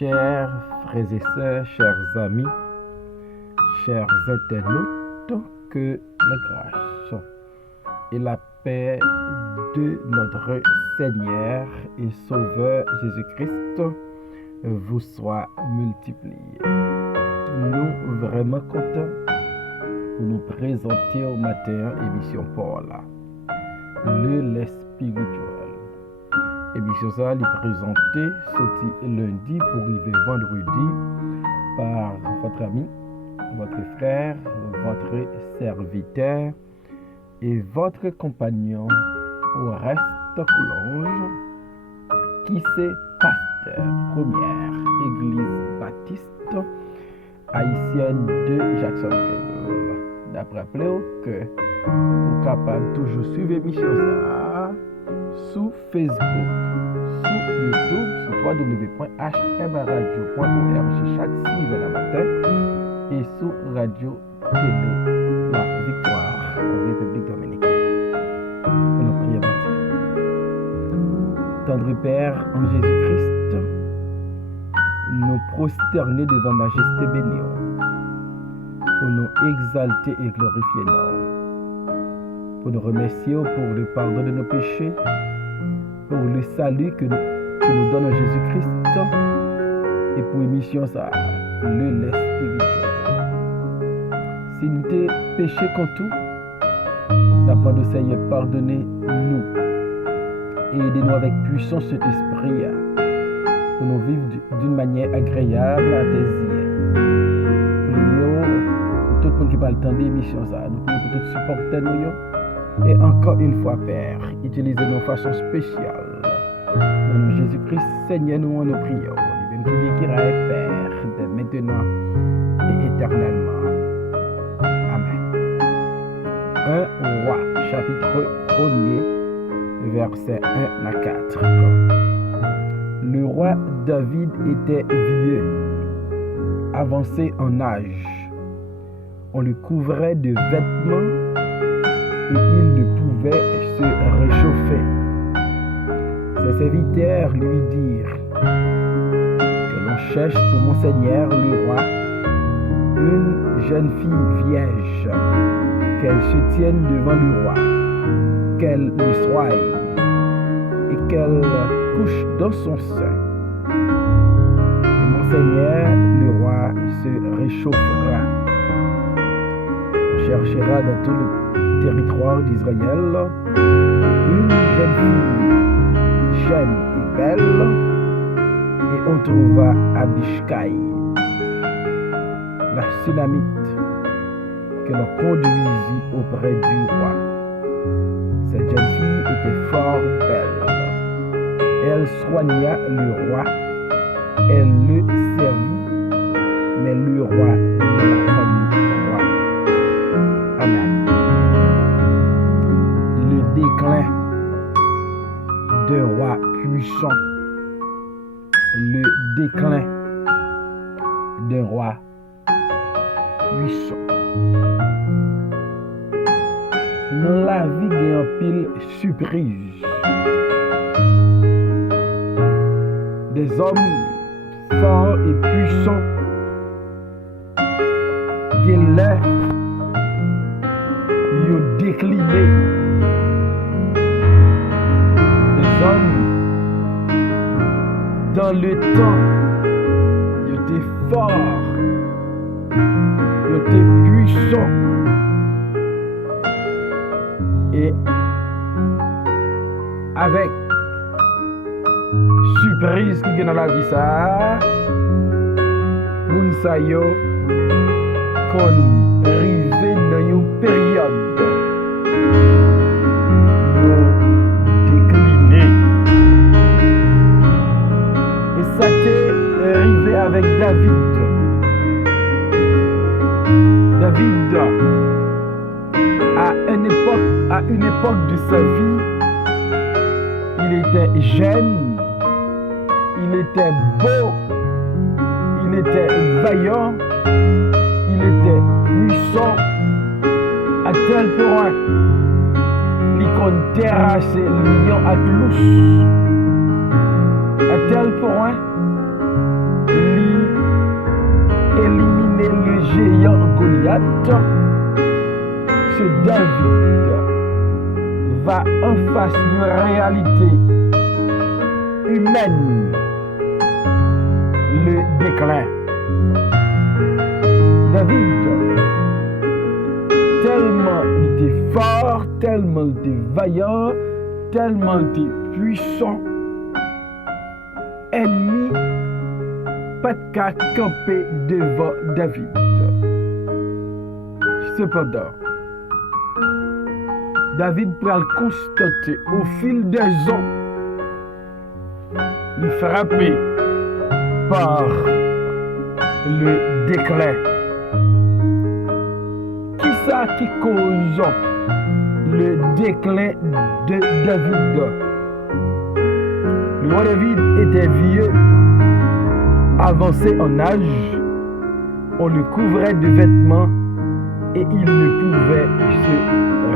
Chers frères et sœurs, chers amis, chers internautes, que la grâce et la paix de notre Seigneur et Sauveur Jésus-Christ vous soient multipliés. Nous vraiment contents pour nous présenter au matin émission Paul, le spirituel. Émission ça est présentée sorti lundi pour arriver vendredi par votre ami, votre frère, votre serviteur et votre compagnon au reste Coulange, qui c'est pasteur première église baptiste haïtienne de Jacksonville. D'après que vous capable toujours suivre l'émission ça sur Facebook, sur YouTube, sur www.hmradio.org chaque 6h du matin et sur Radio Télé La Victoire en République Dominicaine. Nous prions Dieu. Tendre Père en Jésus-Christ, nous prosterner devant Majesté bénie, pour nous exalter et glorifier nous, pour nous remercier pour le pardon de nos péchés, pour le salut que tu nous donnes en Jésus-Christ et pour l'émission ça, le lait spirituel. Si nous t'es péché contre tout, d'apprendre au Seigneur, pardonnez-nous et aidez-nous avec puissance cet esprit pour nous vivre d'une manière agréable à tes yeux. Prions pour tout le monde qui va le temps d'émission ça, nous prions pour tout supporter nous. Et encore une fois, Père, utilisez-nous de façon spéciale. Dans le nom de Jésus-Christ, Seigneur, nous en nous prions. Lui-même qui vit, qui règne, Père, dès maintenant et éternellement. Amen. 1 Roi, chapitre 1er, verset 1 à 4. Le roi David était vieux, avancé en âge. On le couvrait de vêtements et il ne pouvait se réchauffer. Ses serviteurs lui dirent que l'on cherche pour mon Seigneur le roi une jeune fille vierge, qu'elle se tienne devant le roi, qu'elle le soie et qu'elle couche dans son sein. Et mon Seigneur le roi se réchauffera. On cherchera dans tout le territoire d'Israël une jeune fille jeune et belle, et on trouva Abishai, la Sunamite, que l'on conduisit auprès du roi. Cette jeune fille était fort belle. Elle soigna le roi, elle le servit, mais le roi ne la connut point. Amen. Le déclin d'un roi puissant. Le déclin d'un roi puissant. Dans la vie, il y a un pile surprise. Des hommes forts et puissants qui là, ils ont décliné. Des hommes dans le temps, ils étaient forts, ils étaient puissants. Et avec surprise qui vient dans la vie ça, moun sa yo kon rive dans une période yo décliné. Et ça t'est arrivé avec David. David à une époque de sa vie, il était jeune, il était beau, il était vaillant, il était puissant, à tel point qu'il terrasser lion à Toulouse, à tel point géant Goliath, ce David va en face d'une réalité humaine, le déclin. David, tellement il était fort, tellement il était vaillant, tellement il était puissant, ennemi pas de cas camper devant David. Cependant, David pourra le constater au fil des ans, il frappé par le déclin. Qui ça qui cause le déclin de David? Le roi David était vieux, avancé en âge, on le couvrait de vêtements et il ne pouvait se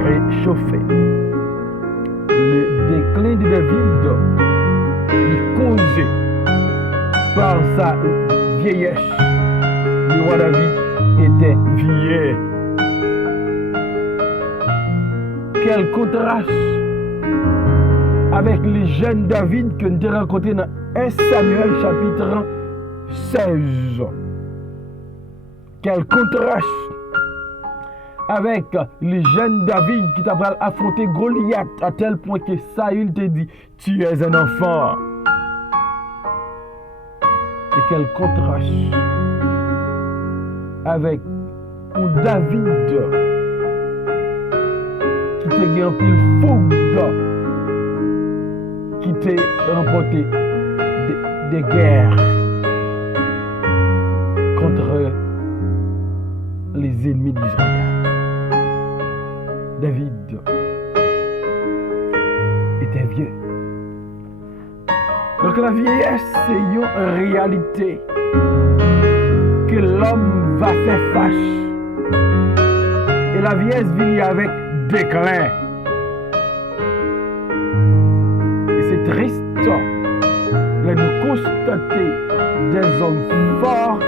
réchauffer. Le déclin de David est causé par sa vieillesse. Le roi David était vieux. Quel contraste avec le jeune David que nous avons rencontré dans 1 Samuel chapitre 16. Quel contraste avec le jeune David qui t'a affronté Goliath à tel point que Saül te dit tu es un enfant. Et quel contraste avec un David qui t'a gagné un pile fougue, qui t'a remporté des guerres contre les ennemis d'Israël. David était vieux. Donc la vieillesse, c'est une réalité que l'homme va faire face. Et la vieillesse vient avec déclin. Et c'est triste de nous constater des hommes forts,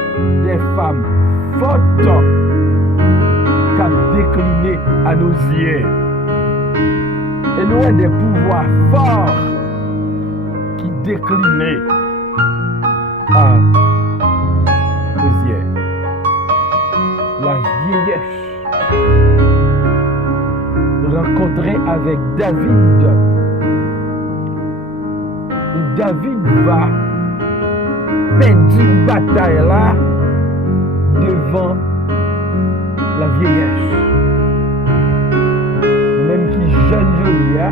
des femmes fortes qui ont décliné à nos yeux. Et nous avons des pouvoirs forts qui déclinaient à nos yeux. La vieillesse rencontrée avec David. Et David va perdre une bataille là devant la vieillesse. Même qui jeune Jolia,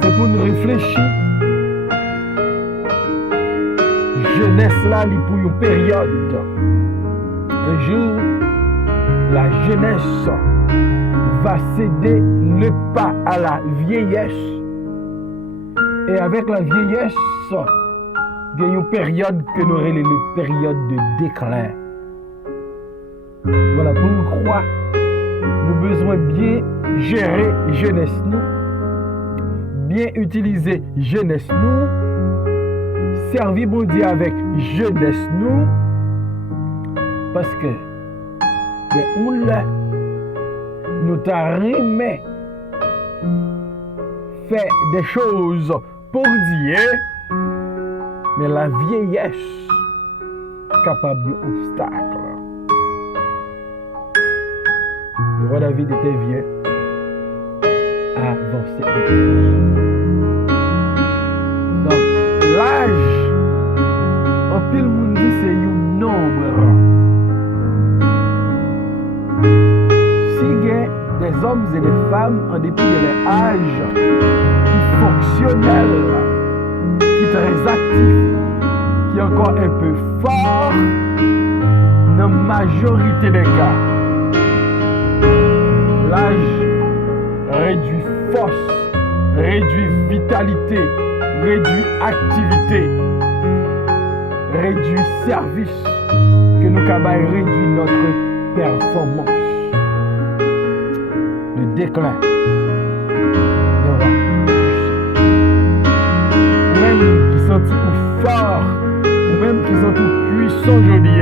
c'est pour nous réfléchir. Jeunesse là, il pour une période. Un jour, la jeunesse va céder le pas à la vieillesse. Et avec la vieillesse, il y a une période que nous appelons une période de déclin. Voilà, pour nous croire, nous avons besoin de bien gérer jeunesse nous, bien utiliser jeunesse nous, servir bon Dieu avec jeunesse nous, parce que nous t'arrimons faire des choses pour Dieu, mais la vieillesse capable d'obstacle. Le roi David était vieux, avancé. Donc, l'âge, en pile monde dit c'est un nombre. Si il y a des hommes et des femmes en dépit de leur âge qui fonctionnels, qui sont très actifs, qui est encore un peu fort, dans la majorité des cas, l'âge réduit force, réduit vitalité, réduit activité, réduit service, que nous avons réduit notre performance. Le déclin des rois. Même qui sont tout fort, ou même qui sont tout puissants aujourd'hui,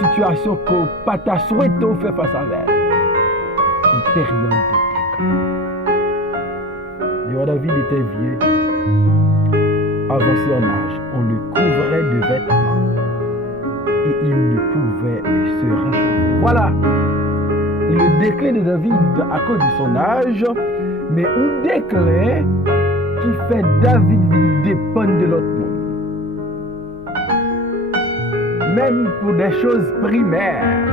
situation qu'on pas ta souhaité faire face avec. Une période de déclin. David était vieux, avancé en âge. On le couvrait de vêtements et il ne pouvait se réchauffer. Voilà le déclin de David à cause de son âge, mais un déclin qui fait David dépendre de l'autre monde. Même pour des choses primaires,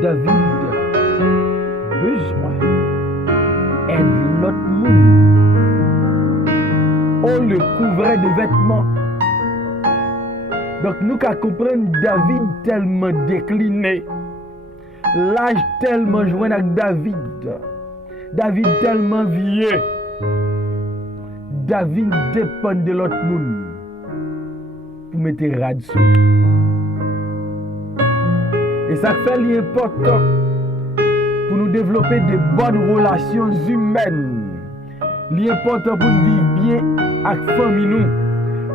David besoin aide l'autre monde. On le couvrait de vêtements. Donc nous qu'à comprendre David tellement décliné, l'âge tellement joint avec David tellement vieux, David dépend de l'autre monde pour mettre rad sur. Et ça fait l'important pour nous développer de bonnes relations humaines. L'important pour nous vivre bien avec la famille, nous.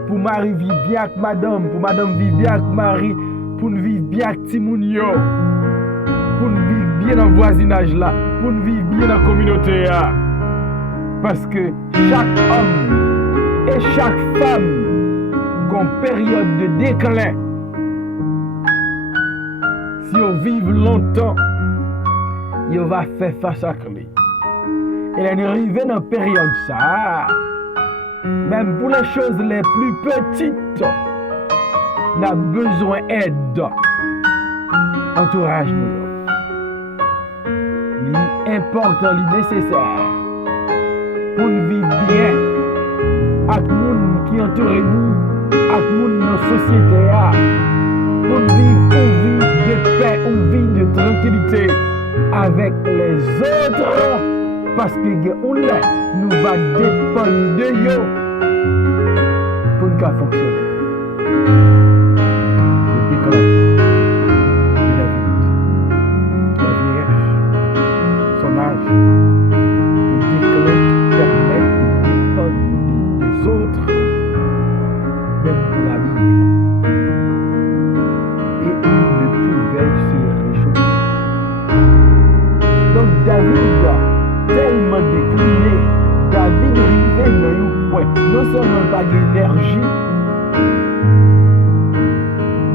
Pour mari vivre bien avec madame, pour madame vivre bien avec mari, pour nous vivre bien avec Timounio, pour nous vivre bien dans le voisinage là, pour nous vivre bien dans la communauté là. Parce que chaque homme et chaque femme ont une période de déclin. Si on vit longtemps, il va faire face à lui. Et elle est arrivée dans une période ça. Même pour les choses les plus petites, on a besoin d'aide. Entourage nous. L'important, le nécessaire pour nous vivre bien avec les gens qui entourent nous, avec les gens dans la société, pour nous vivre une vie de paix, une vie de tranquillité avec les autres. Parce que nous va dépendre de eux pour nous fonctionner. Le déclin de David, la vieillesse, son âge, le déclin qui permet de dépendre des autres, même pour la vie. Et il ne pouvait se réchauffer. Donc David, tellement décliné, David arrivait dans un point, non seulement pas d'énergie,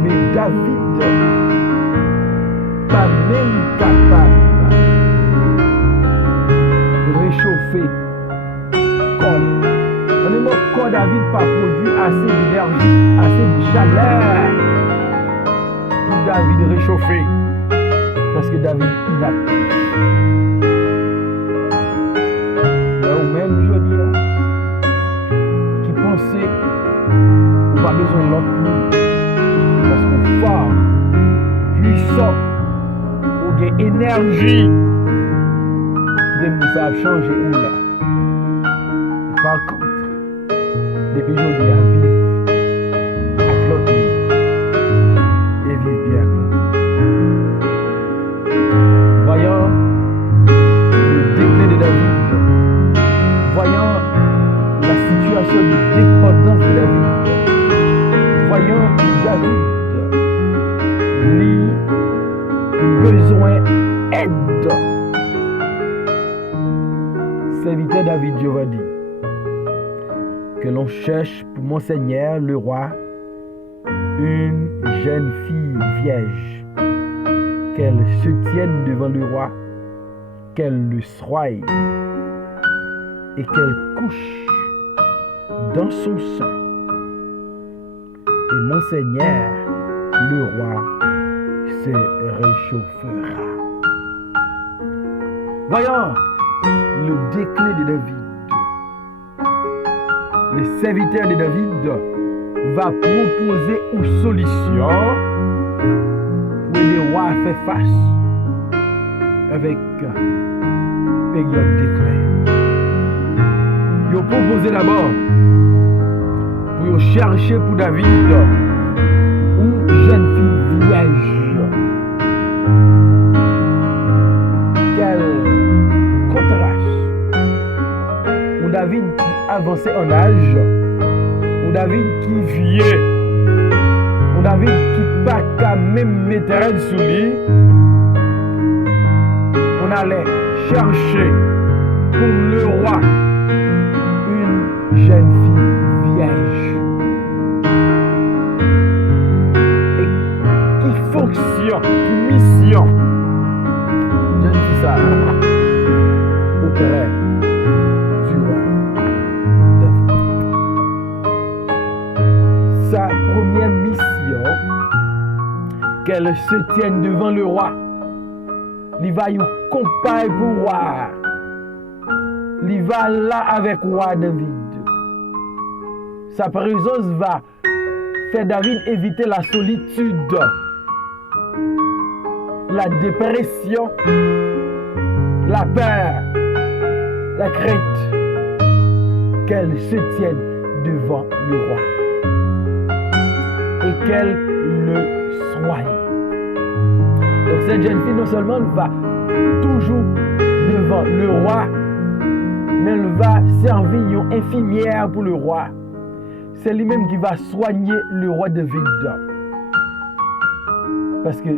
mais David pas même capable de réchauffer comme. On est mort quand David pas produit assez d'énergie, assez de chaleur pour David réchauffer. Parce que David inactif. Même je dis qui pensait qu'on pas besoin de l'autre monde parce qu'on est fort, puissant, on a énergie qui nous ça changer ou là. Par contre, depuis je dis à vivre avec l'autre monde et vivre bien avec l'autre. Voyons le déclin de David. Voyant la situation de dépendance de David, voyant que David lui besoin d'aide. Serviteur David, je vais dire que l'on cherche pour mon Seigneur le roi une jeune fille vierge, qu'elle se tienne devant le roi, qu'elle le soie et qu'elle couche dans son sein. Et mon Seigneur, le roi, se réchauffera. Voyons le déclin de David. Le serviteur de David va proposer une solution pour aider le roi à faire face avec période de déclin. Il a proposé d'abord pour chercher pour David une jeune fille vierge. Quel contraste. Un David qui avançait en âge, un David qui vieux, un David qui pas qu'à même mettre sous lui, on allait chercher pour le roi une jeune fille vierge et qui fonction, qui mission. Jeune fille ça auprès du roi David. Sa première mission, qu'elle se tienne devant le roi. Il va y comparer pour le roi. Il va là avec le roi David. Sa présence va faire David éviter la solitude, la dépression, la peur, la crainte, qu'elle se tienne devant le roi et qu'elle le soigne. Donc cette jeune fille non seulement va toujours devant le roi, mais elle va servir une infirmière pour le roi. C'est lui-même qui va soigner le roi David. Parce que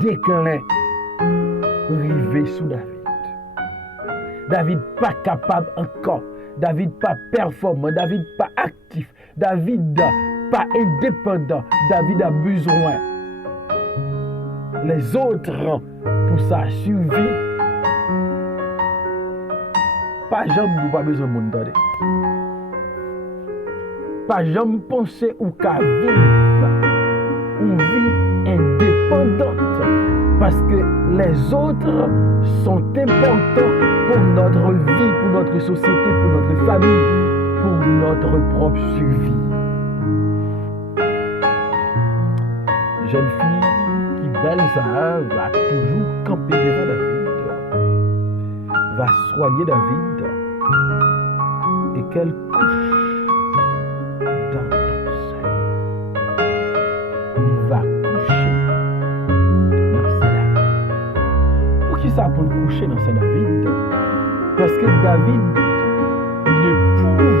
déclin rivé sous David. David pas capable encore. David pas performant. David pas actif. David pas indépendant. David a besoin les autres pour sa survie. Pas jamais nous pas besoin de monde. Pas jamais penser ou qu'à vivre une vie indépendante. Parce que les autres sont importants pour notre vie, pour notre société, pour notre famille, pour notre propre survie. Jeune fille qui belle ça va toujours camper devant David, va soigner David et qu'elle couche dans ton sein. Il va coucher dans Saint-David. Pour qui ça pour coucher dans Saint-David? Parce que David ne pouvait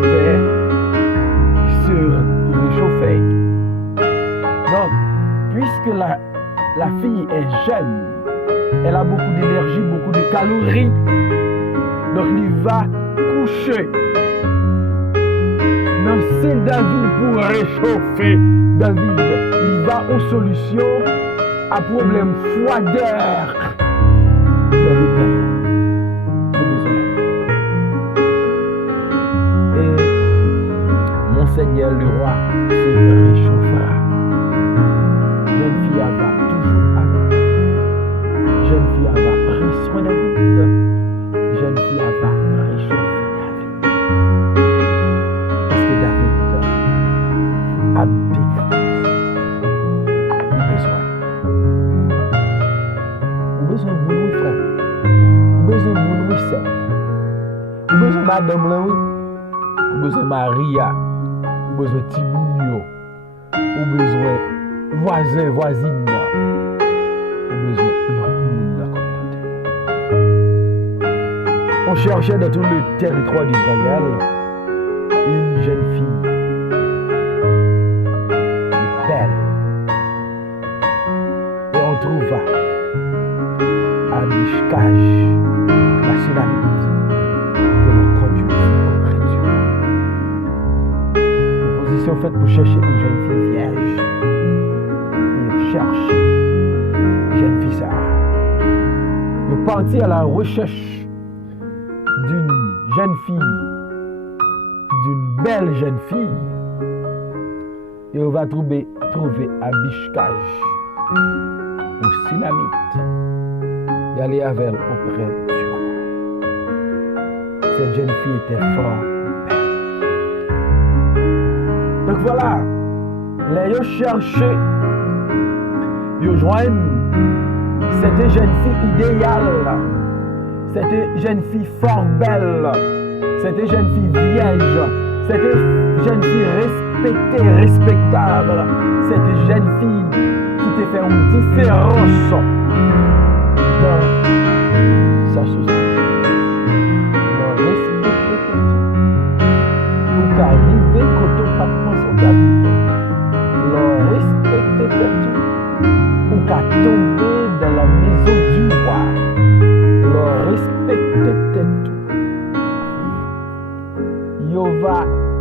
se réchauffer. Donc, puisque la fille est jeune, elle a beaucoup d'énergie, beaucoup de calories, donc il va coucher dans Saint-David pour réchauffer David. Il va aux solutions à problème froideur. David et Monseigneur le roi se réchauffera. Jeune fille va toujours avec. Jeune fille va prendre soin de David. Jeune fille va réchauffer David. Parce que David a besoin de mon frère. Besoin de mon sœur. Besoin de madame là, oui. Besoin de Maria. Besoin de Timounio. Besoin voisin, voisine, au besoin de la communauté. On cherchait dans tout le territoire d'Israël une jeune fille belle. Et on trouva Abishkaj, la Sunamite, que l'on conduisit auprès de Dieu. Proposition faite pour chercher une jeune fille vierge. Cherche jeune fille ça. Nous partis à la recherche d'une jeune fille, d'une belle jeune fille, et on va trouver Abishkaj au Sunamite et aller avec elle auprès du roi. Cette jeune fille était fort belle. Donc voilà, les cherchés. Yo joignent cette jeune fille idéale, cette jeune fille fort belle, cette jeune fille vierge, cette jeune fille respectée, respectable, cette jeune fille qui te fait une différence dans sa société. Alors respectez pour qu'arriver quand on pas de penser au gars. Alors respectez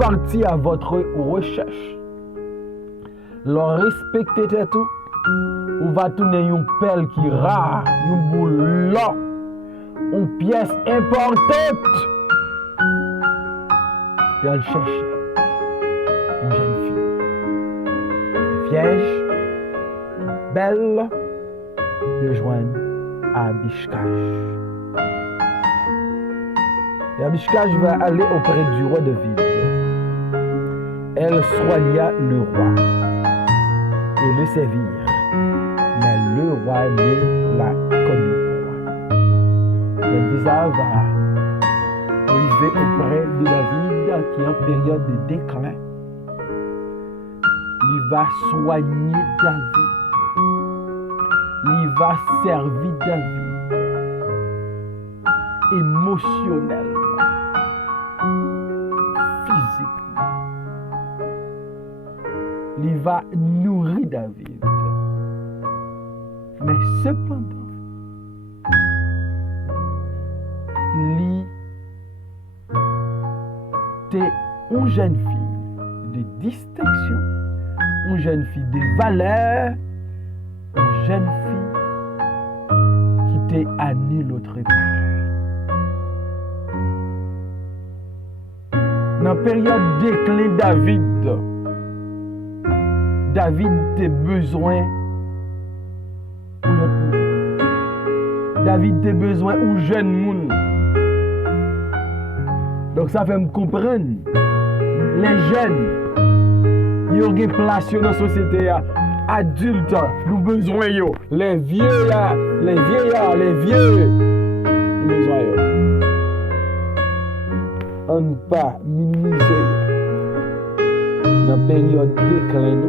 parti à votre recherche. Leur respecter tout, ou va tourner une pelle qui rare, une boule là, une pièce importante. Et elle cherchait une jeune fille, vierge, belle, de joindre à Abishkash. Et Abishkash va aller auprès du roi David. Elle soigna le roi et le servir, mais le roi ne la connut point. Elvisa va arriver auprès de David qui est en période de déclin. Il va soigner David. Il va servir David émotionnellement, physiquement. Il va nourrir David. Mais cependant, il était une jeune fille de distinction, une jeune fille de valeur, une jeune fille qui était à nul autre pareil. Dans la période déclin David a besoin d'un autre monde. David a besoin d'un jeune monde. Donc ça fait me comprendre. Les jeunes, ils ont une place dans la société. Adultes, nous besoin yo. Les vieux, nous besoin yo. On ne pas minimiser. Dans la période déclin,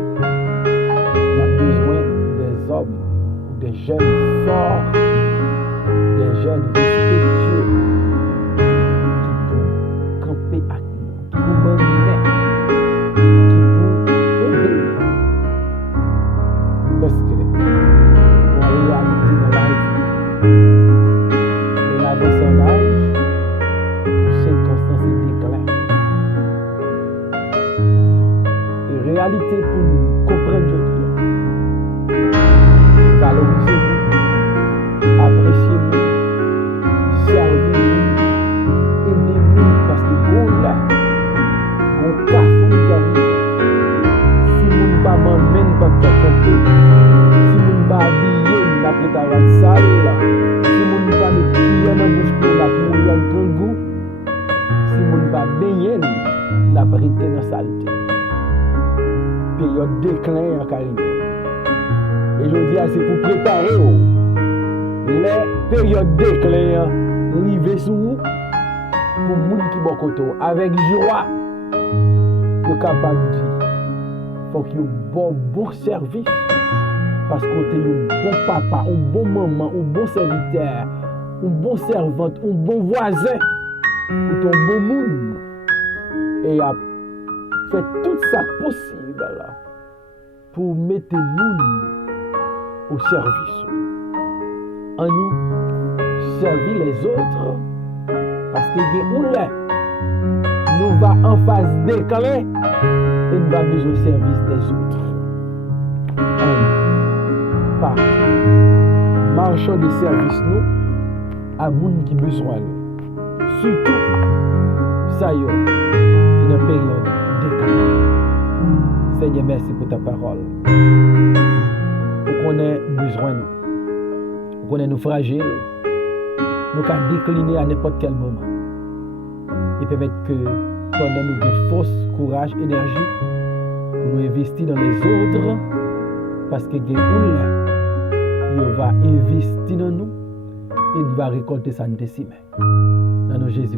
on a besoin des hommes, des jeunes forts, des jeunes respectueux qui peuvent camper avec nous, qui peuvent m'animer, qui peuvent aider. Parce que pour la réalité dans la vie, de l'avance en âge, circonstances et déclin. Et réalité pour nous comprendre aujourd'hui, valorisez-vous, appréciez-vous, servez-vous, aimez-vous, parce que vous là, on cafou qui arrive. Si vous ne pas m'emmène pas de camper, si vous ne pas habiller, vous n'avez pas de salle, si vous ne pas me crier dans la bouche pour la mourir en grand goût, si vous ne pas baigner, vous n'avez pas été dans la saleté. Période déclin en carrière. Et je dis, c'est pour préparer les périodes déclin arriver sur vous pour les gens qui sont côté avec joie. Vous êtes capable de dire, il faut qu'il y ait un bon service. Parce que vous êtes un bon papa, un bon maman, un bon serviteur, un bon servante, un bon voisin, un bon monde. Et a fait tout ça possible là, pour mettre le monde au service. En nous, servir les autres, parce que nous va en phase déclin et nous va besoin de service des autres. Pas marchand de service nous à monde qui besoin. Surtout, ça y est, qui est une période déclin. Seigneur, merci pour ta parole. Nous connaissons besoin de nous. Nous connaissons nous fragiles. Nous pouvons décliner à n'importe quel moment. Et permettre que pendant nous avons force, courage, énergie, pour nous investir dans les autres. Parce que il va investir dans nous et il va récolter sa nécessité. Dans nos Jésus.